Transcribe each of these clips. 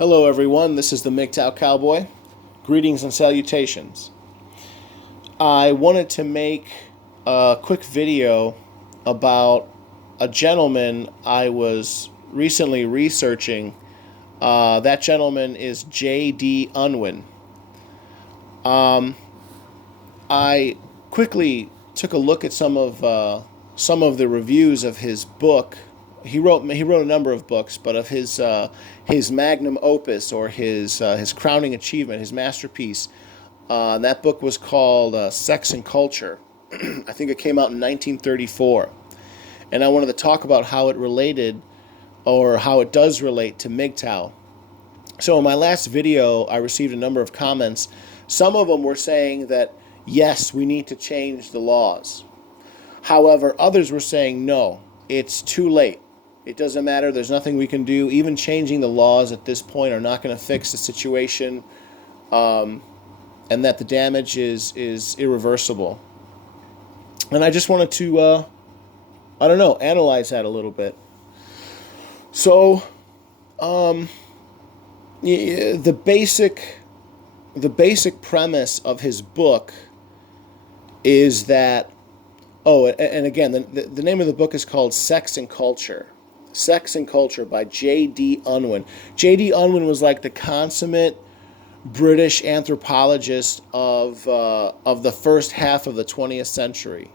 Hello, everyone. This is the Mgtow Cowboy. Greetings and salutations. I wanted to make a quick video about a gentleman I was recently researching. That gentleman is J.D. Unwin. I quickly took a look at some of the reviews of his book. He wrote a number of books, but of his magnum opus, or his crowning achievement, his masterpiece. That book was called Sex and Culture. I think it came out in 1934, and I wanted to talk about how it related, or how it does relate, to Mgtow. So in my last video, I received a number of comments. Some of them were saying that yes, we need to change the laws. However, others were saying no, it's too late. It doesn't matter. There's nothing we can do. Even changing the laws at this point are not going to fix the situation, and that the damage is irreversible. And I just wanted to, I don't know, analyze that a little bit. So, the basic premise of his book is that, and again, the name of the book is called Sex and Culture. Sex and Culture by J.D. Unwin. J.D. Unwin was like the consummate British anthropologist of the first half of the 20th century.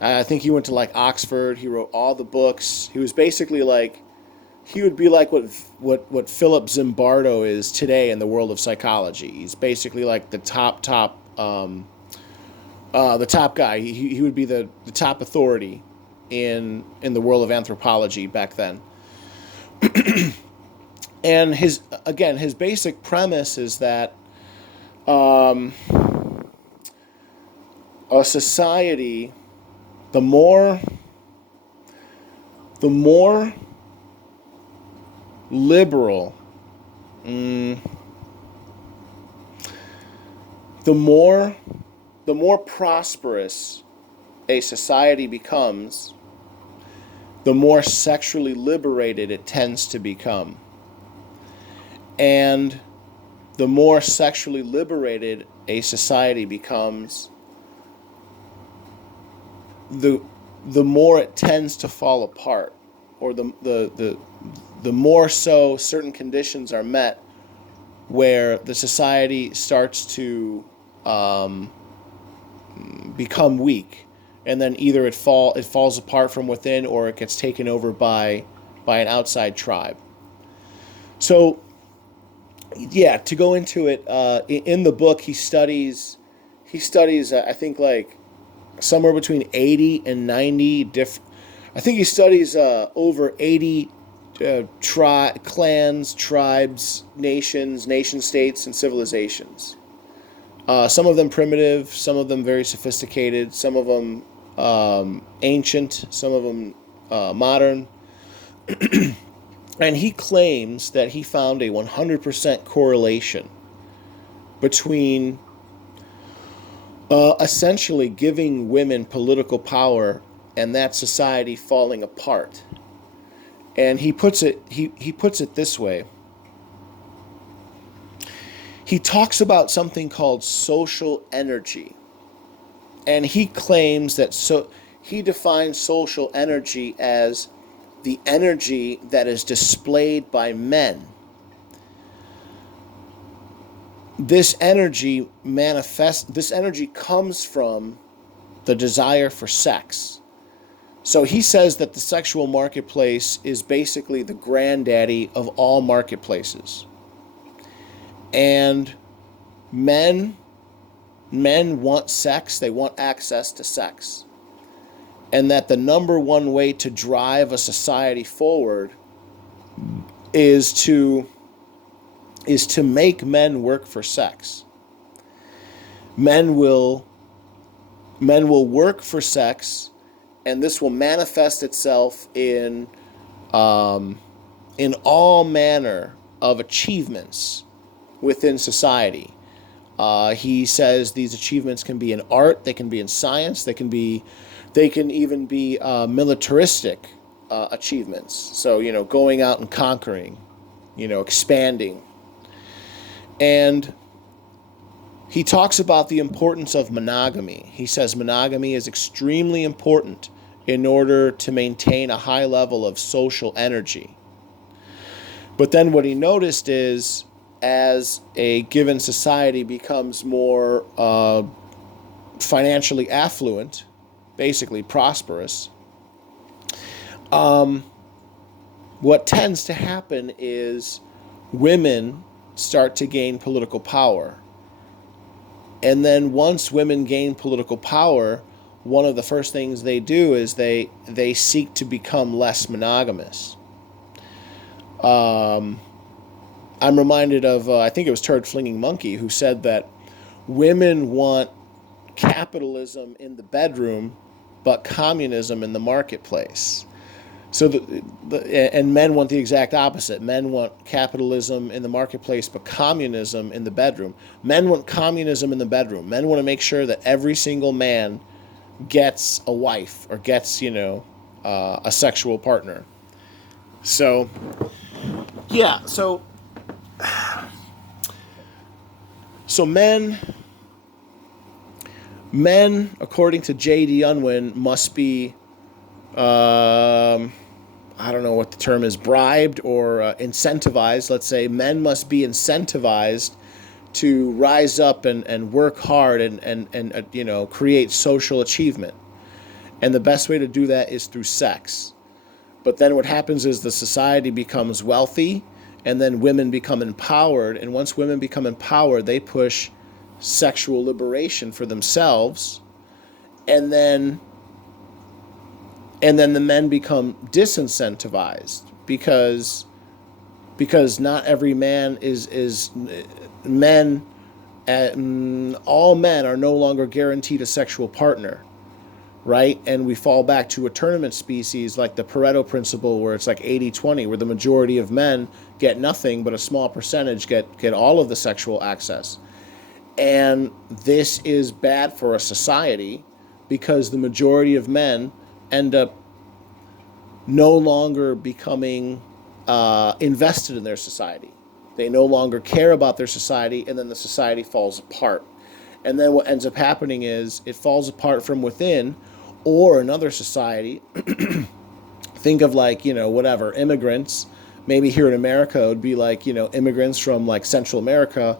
I think he went to like Oxford. He wrote all the books. He was basically like, he would be like what Philip Zimbardo is today in the world of psychology. He's basically like the top guy. He would be the top authority in the world of anthropology back then. And his basic premise is that a society, the more liberal, the more prosperous a society becomes, the more sexually liberated it tends to become. And the more sexually liberated a society becomes, the more it tends to fall apart, or the more so certain conditions are met where the society starts to become weak, and then either it falls apart from within, or it gets taken over by an outside tribe. So, yeah, to go into it, in the book he studies I think like somewhere between 80 and 90 different. I think he studies over 80 clans, tribes, nations, nation states, and civilizations. Some of them primitive, some of them very sophisticated, some of them ancient, some of them modern. And he claims that he found a 100% correlation between essentially giving women political power and that society falling apart. And he puts it this way. He talks about something called social energy. And he claims that, he defines social energy as the energy that is displayed by men. This energy comes from the desire for sex. So he says that the sexual marketplace is basically the granddaddy of all marketplaces. And men want sex, they want access to sex. And that the number one way to drive a society forward is to make men work for sex. Men will work for sex, and this will manifest itself in all manner of achievements within society. He says these achievements can be in art, they can be in science, they can even be militaristic achievements. So, going out and conquering. expanding. And he talks about the importance of monogamy. He says monogamy is extremely important in order to maintain a high level of social energy. But then what he noticed is, as a given society becomes more financially affluent, basically prosperous, what tends to happen is women start to gain political power. And then once women gain political power, one of the first things they do is they seek to become less monogamous. I'm reminded of, I think it was Turd Flinging Monkey, who said that women want capitalism in the bedroom, but communism in the marketplace. So and men want the exact opposite. Men want capitalism in the marketplace, but communism in the bedroom. Men want communism in the bedroom. Men want to make sure that every single man gets a wife or gets, a sexual partner. So, yeah. So men, according to J.D. Unwin, must be, I don't know what the term is, bribed or incentivized. Let's say men must be incentivized to rise up and work hard and create social achievement. And the best way to do that is through sex. But then what happens is the society becomes wealthy, and then women become empowered. And once women become empowered, they push sexual liberation for themselves. And then the men become disincentivized because not every man is men. All men are no longer guaranteed a sexual partner, right? And we fall back to a tournament species like the Pareto principle, where it's like 80-20, where the majority of men get nothing, but a small percentage get all of the sexual access. And this is bad for a society because the majority of men end up no longer becoming invested in their society. They no longer care about their society, and then the society falls apart. And then what ends up happening is it falls apart from within, or another society. Think of immigrants. Maybe here in America it would be immigrants from Central America,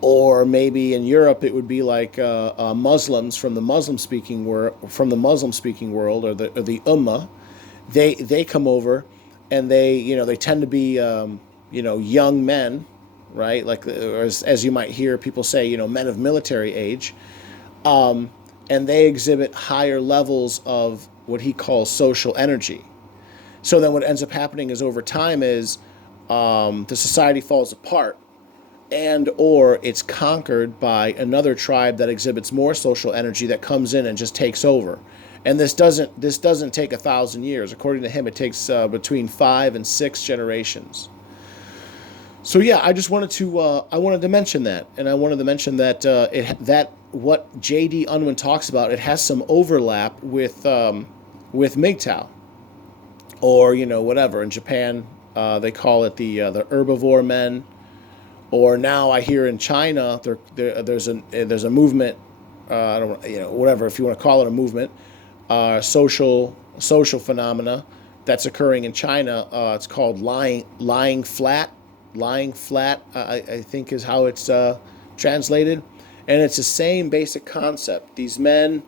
or maybe in Europe it would be Muslims from the Muslim-speaking world, or the Ummah. They come over, and they tend to be young men, right? As you might hear people say, men of military age, and they exhibit higher levels of what he calls social energy. So then what ends up happening is over time is the society falls apart, and or it's conquered by another tribe that exhibits more social energy that comes in and just takes over. And this doesn't take 1,000 years. According to him, it takes between 5 and 6 generations. So yeah, I just wanted to mention that, and I wanted to mention that what J.D. Unwin talks about, it has some overlap with Mgtow, or whatever in Japan they call it the herbivore men. Or now I hear in China there's a movement, I don't whatever if you want to call it a movement, social phenomena that's occurring in China. It's called lying flat. I think is how it's translated, and it's the same basic concept. These men,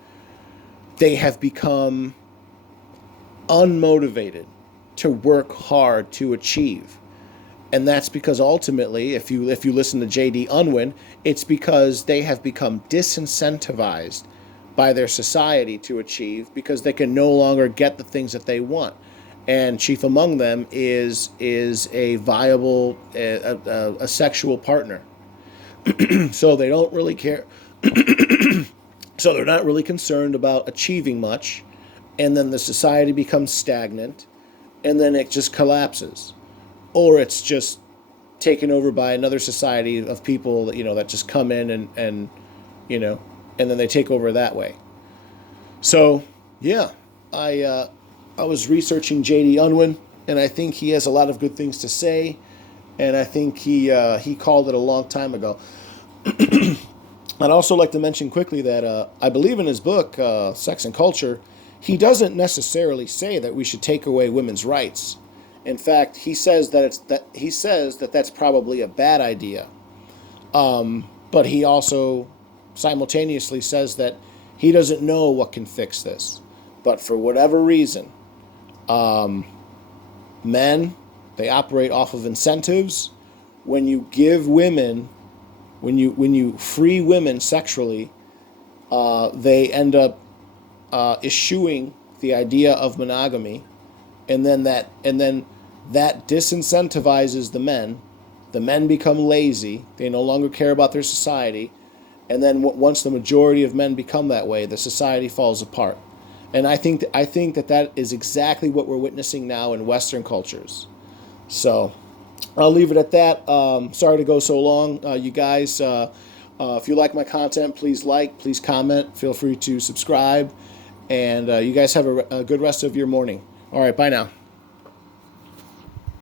they have become unmotivated to work hard to achieve. And that's because ultimately, if you listen to J.D. Unwin, it's because they have become disincentivized by their society to achieve, because they can no longer get the things that they want. And chief among them is a viable a sexual partner. So they don't really care. So they're not really concerned about achieving much, and then the society becomes stagnant, and then it just collapses. Or it's just taken over by another society of people that just come in and then they take over that way. So yeah, I was researching J.D. Unwin, and I think he has a lot of good things to say. and I think he called it a long time ago. I'd also like to mention quickly that I believe in his book, Sex and Culture, he doesn't necessarily say that we should take away women's rights. In fact, he says that that's probably a bad idea. But he also simultaneously says that he doesn't know what can fix this. But for whatever reason, men, they operate off of incentives. When you give women, when you free women sexually, they end up eschewing the idea of monogamy, and then that disincentivizes the men. The men become lazy. They no longer care about their society, and then once the majority of men become that way, the society falls apart. And I think that is exactly what we're witnessing now in Western cultures. So I'll leave it at that. Sorry to go so long, you guys. If you like my content, please comment. Feel free to subscribe, and you guys have a good rest of your morning. All right, bye now.